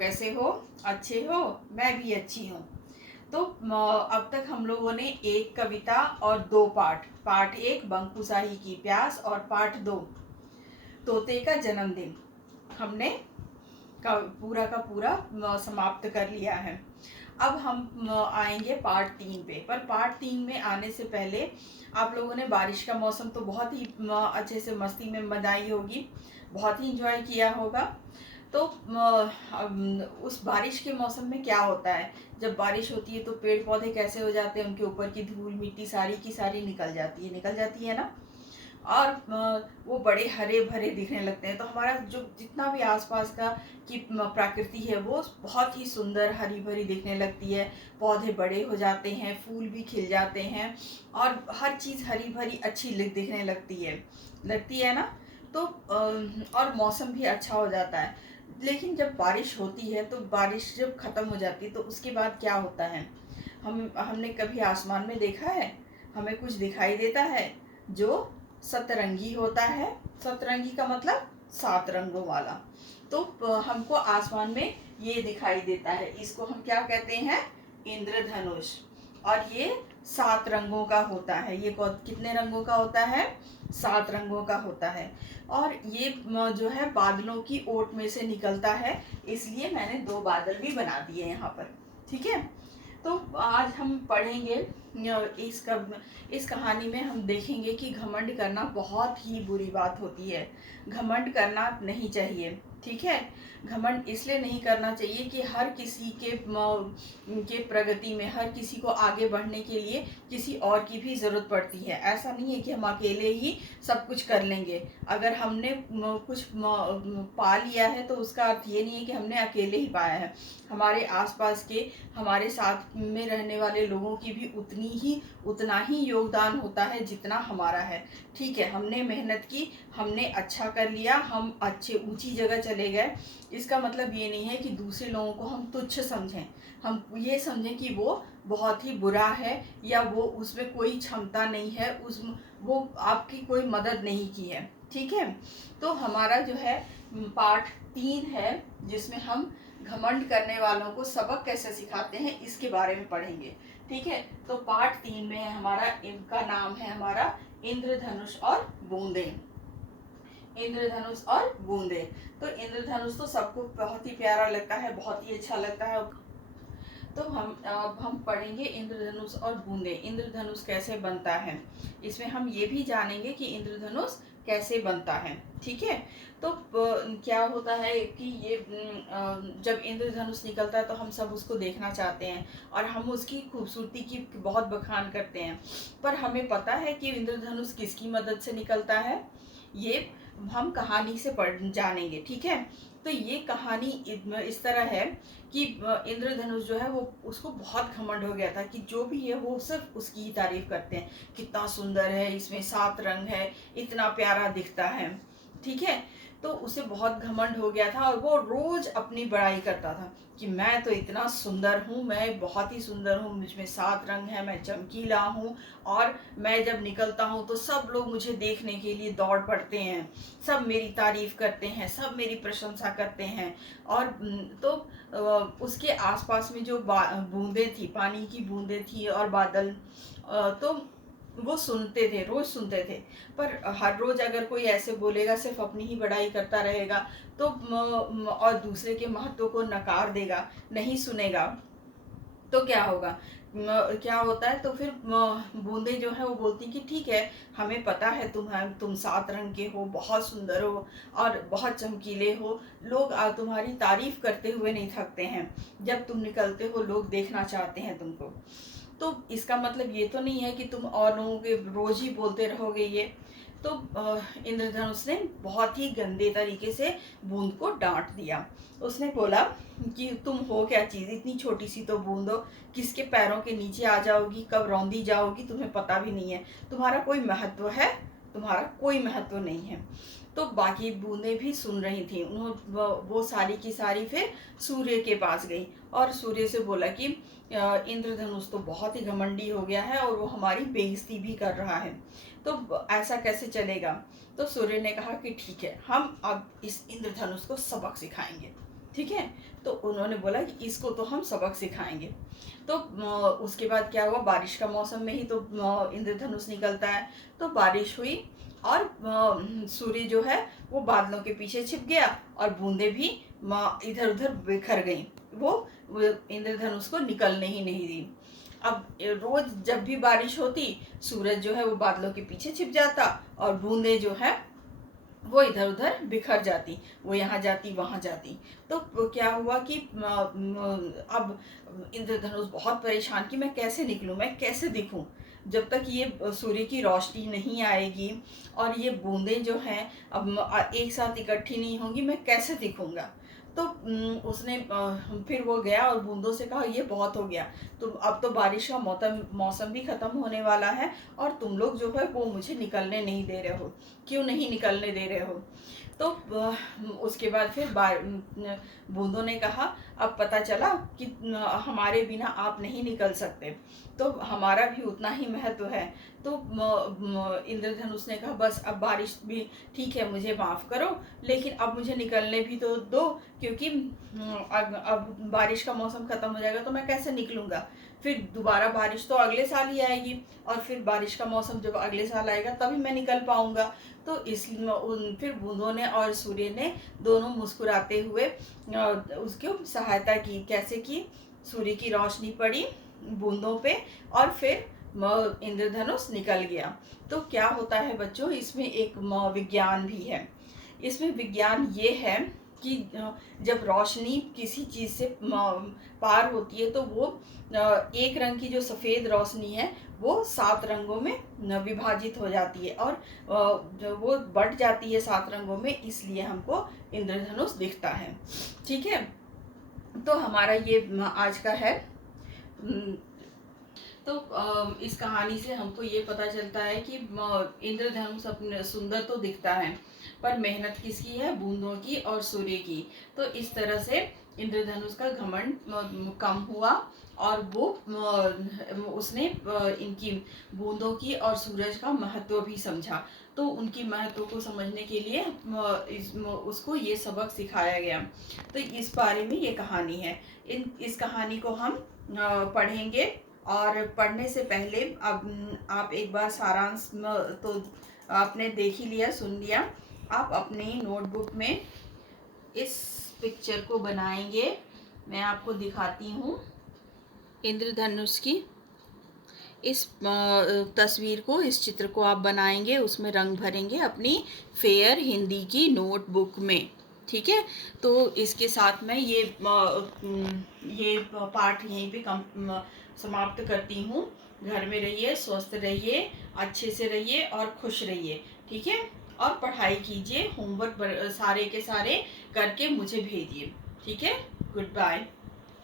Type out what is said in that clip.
कैसे हो? अच्छे हो? मैं भी अच्छी हूँ। तो अब तक हम लोगों ने एक कविता और दो पाठ, पाठ एक बंकुशाही की प्यास और पाठ दो तोते का जन्मदिन, हमने का पूरा समाप्त कर लिया है। अब हम आएंगे पार्ट 3 पे। पर पार्ट 3 में आने से पहले आप लोगों ने बारिश का मौसम तो बहुत ही अच्छे से मस्ती में मनाई होगी, बहुत ही इंजॉय किया होगा। तो उस बारिश के मौसम में क्या होता है, जब बारिश होती है तो पेड़ पौधे कैसे हो जाते हैं, उनके ऊपर की धूल मिट्टी सारी की सारी निकल जाती है ना। और वो बड़े हरे भरे दिखने लगते हैं। तो हमारा जो जितना भी आसपास का की प्रकृति है वो बहुत ही सुंदर हरी भरी दिखने लगती है। पौधे बड़े हो जाते हैं, फूल भी खिल जाते हैं और हर चीज़ हरी भरी अच्छी दिखने लगती है ना। तो और मौसम भी अच्छा हो जाता है। लेकिन जब बारिश होती है तो बारिश जब ख़त्म हो जाती है तो उसके बाद क्या होता है, हमने कभी आसमान में देखा है, हमें कुछ दिखाई देता है जो सतरंगी होता है। सतरंगी का मतलब 7 रंगों वाला। तो हमको आसमान में ये दिखाई देता है, इसको हम क्या कहते हैं? इंद्रधनुष। और ये 7 रंगों का होता है। ये कितने रंगों का होता है? 7 रंगों का होता है। और ये जो है बादलों की ओट में से निकलता है, इसलिए मैंने 2 बादल भी बना दिए यहाँ पर। ठीक है। तो आज हम पढ़ेंगे इस कहानी में हम देखेंगे कि घमंड करना बहुत ही बुरी बात होती है। घमंड करना नहीं चाहिए। ठीक है। घमंड इसलिए नहीं करना चाहिए कि हर किसी के प्रगति में, हर किसी को आगे बढ़ने के लिए किसी और की भी ज़रूरत पड़ती है। ऐसा नहीं है कि हम अकेले ही सब कुछ कर लेंगे। अगर हमने कुछ पा लिया है तो उसका अर्थ ये नहीं है कि हमने अकेले ही पाया है। हमारे आसपास के, हमारे साथ में रहने वाले लोगों की भी उतना ही योगदान होता है जितना हमारा है। ठीक है, हमने मेहनत की, हमने अच्छा कर लिया, हम अच्छे ऊंची जगह चले गए, इसका मतलब ये नहीं है कि दूसरे लोगों को हम तुच्छ समझें। हम ये समझें कि वो बहुत ही बुरा है या वो उसमें कोई क्षमता नहीं है, वो आपकी कोई मदद नहीं की है। ठीक है। तो हमारा जो है पाठ 3 है, जिसमें हम घमंड करने वालों को सबक कैसे सिखाते हैं इसके बारे में पढ़ेंगे। ठीक है। तो पाठ 3 में है हमारा, इनका नाम है हमारा इंद्रधनुष और बूंदे। इंद्रधनुष और बूंदे। तो इंद्रधनुष तो सबको बहुत ही प्यारा लगता है, बहुत ही अच्छा लगता है। तो हम पढ़ेंगे इंद्रधनुष और बूंदे। इंद्रधनुष कैसे बनता है, इसमें हम ये भी जानेंगे कि इंद्रधनुष कैसे बनता है। ठीक है। तो क्या होता है कि ये जब इंद्रधनुष निकलता है तो हम सब उसको देखना चाहते हैं और हम उसकी खूबसूरती की बहुत बखान करते हैं। पर हमें पता है कि इंद्रधनुष किसकी मदद से निकलता है, ये हम कहानी से पढ़ जानेंगे। ठीक है। तो ये कहानी इस तरह है कि इंद्रधनुष जो है वो, उसको बहुत घमंड हो गया था कि जो भी है वो सिर्फ उसकी ही तारीफ करते हैं। कितना सुंदर है, इसमें 7 रंग है, इतना प्यारा दिखता है। ठीक है। तो उसे बहुत घमंड हो गया था और वो रोज अपनी बड़ाई करता था कि मैं तो इतना सुंदर हूँ, मैं बहुत ही सुंदर हूँ, मुझमें 7 रंग है, मैं चमकीला हूँ और मैं जब निकलता हूँ तो सब लोग मुझे देखने के लिए दौड़ पड़ते हैं, सब मेरी तारीफ करते हैं, सब मेरी प्रशंसा करते हैं। और तो उसके आसपास में जो बूंदें थी, पानी की बूंदें थी और बादल, तो वो सुनते थे, रोज सुनते थे। पर हर रोज अगर कोई ऐसे बोलेगा, सिर्फ अपनी ही बड़ाई करता रहेगा तो और दूसरे के महत्व को नकार देगा, नहीं सुनेगा, तो क्या होगा? क्या होता है, तो फिर बूंदे जो है वो बोलती कि ठीक है, हमें पता है तुम 7 रंग के हो, बहुत सुंदर हो और बहुत चमकीले हो, लोग तुम्हारी तारीफ करते हुए नहीं थकते हैं, जब तुम निकलते हो लोग देखना चाहते हैं तुमको। तो इसका मतलब ये तो नहीं है कि तुम और लोगों के रोज ही बोलते रहोगे ये। तो इंद्रधनुष ने बहुत ही गंदे तरीके से बूंद को डांट दिया। उसने बोला कि तुम हो क्या चीज़, इतनी छोटी सी तो बूंद हो, किसके पैरों के नीचे आ जाओगी, कब रौंदी जाओगी, तुम्हें पता भी नहीं है, तुम्हारा कोई महत्व है, तुम्हारा कोई महत्व नहीं है। तो बाकी बूंदें भी सुन रही थी। वो सारी की सारी फिर सूर्य के पास गई और सूर्य से बोला कि इंद्रधनुष तो बहुत ही घमंडी हो गया है और वो हमारी बेइज्जती भी कर रहा है, तो ऐसा कैसे चलेगा? तो सूर्य ने कहा कि ठीक है, हम अब इस इंद्रधनुष को सबक सिखाएंगे। ठीक है। तो उन्होंने बोला कि इसको तो हम सबक सिखाएंगे। तो उसके बाद क्या हुआ, बारिश का मौसम में ही तो इंद्रधनुष निकलता है। तो बारिश हुई और सूर्य जो है वो बादलों के पीछे छिप गया और बूंदें भी इधर उधर बिखर गईं। वो इंद्रधनुष को निकलने ही नहीं दी। अब रोज जब भी बारिश होती, सूरज जो है वो बादलों के पीछे छिप जाता और बूंदें जो है वो इधर उधर बिखर जाती, वो यहाँ जाती वहाँ जाती। तो क्या हुआ कि अब इंद्रधनुष बहुत परेशान कि मैं कैसे निकलूं, मैं कैसे दिखूं, जब तक ये सूर्य की रोशनी नहीं आएगी और ये बूंदें जो हैं अब एक साथ इकट्ठी नहीं होंगी, मैं कैसे दिखूंगा। तो उसने फिर वो गया और बूंदों से कहा ये बहुत हो गया, तो अब तो बारिश का मौसम भी ख़त्म होने वाला है और तुम लोग जो है वो मुझे निकलने नहीं दे रहे हो, क्यों नहीं निकलने दे रहे हो। तो उसके बाद फिर बूंदों ने कहा अब पता चला कि हमारे बिना आप नहीं निकल सकते, तो हमारा भी उतना ही महत्व है। तो इंद्रधनुष ने कहा बस अब बारिश भी ठीक है, मुझे माफ़ करो, लेकिन अब मुझे निकलने भी तो दो, क्योंकि अब बारिश का मौसम ख़त्म हो जाएगा तो मैं कैसे निकलूँगा। फिर दोबारा बारिश तो अगले साल ही आएगी और फिर बारिश का मौसम जब अगले साल आएगा तभी मैं निकल पाऊँगा। तो फिर बूंदों ने और सूर्य ने दोनों मुस्कुराते हुए उसकी सहायता की। कैसे की, सूर्य की रोशनी पड़ी बूंदों पे और फिर इंद्रधनुष निकल गया। तो क्या होता है बच्चों, इसमें एक विज्ञान भी है। इसमें विज्ञान ये है कि जब रोशनी किसी चीज़ से पार होती है तो वो एक रंग की जो सफ़ेद रोशनी है वो 7 रंगों में विभाजित हो जाती है और वो बढ़ जाती है 7 रंगों में, इसलिए हमको इंद्रधनुष दिखता है। ठीक है, तो हमारा ये आज का है। तो इस कहानी से हमको ये पता चलता है कि इंद्रधनुष अपने सुंदर तो दिखता है पर मेहनत किसकी है, बूंदों की और सूर्य की। तो इस तरह से इंद्रधनुष का घमंड कम हुआ और वो उसने इनकी बूंदों की और सूरज का महत्व भी समझा। तो उनकी महत्व को समझने के लिए उसको ये सबक सिखाया गया। तो इस बारे में ये कहानी है। इस कहानी को हम पढ़ेंगे और पढ़ने से पहले अब आप एक बार सारांश तो आपने देख ही लिया, सुन लिया। आप अपनी नोटबुक में इस पिक्चर को बनाएंगे। मैं आपको दिखाती हूँ इंद्रधनुष की इस तस्वीर को, इस चित्र को आप बनाएंगे, उसमें रंग भरेंगे अपनी फेयर हिंदी की नोटबुक में। ठीक है, तो इसके साथ मैं ये पाठ यहीं पे समाप्त करती हूँ। घर में रहिए, स्वस्थ रहिए, अच्छे से रहिए और खुश रहिए। ठीक है, और पढ़ाई कीजिए, होमवर्क सारे के सारे करके मुझे भेजिए। ठीक है, गुड बाय।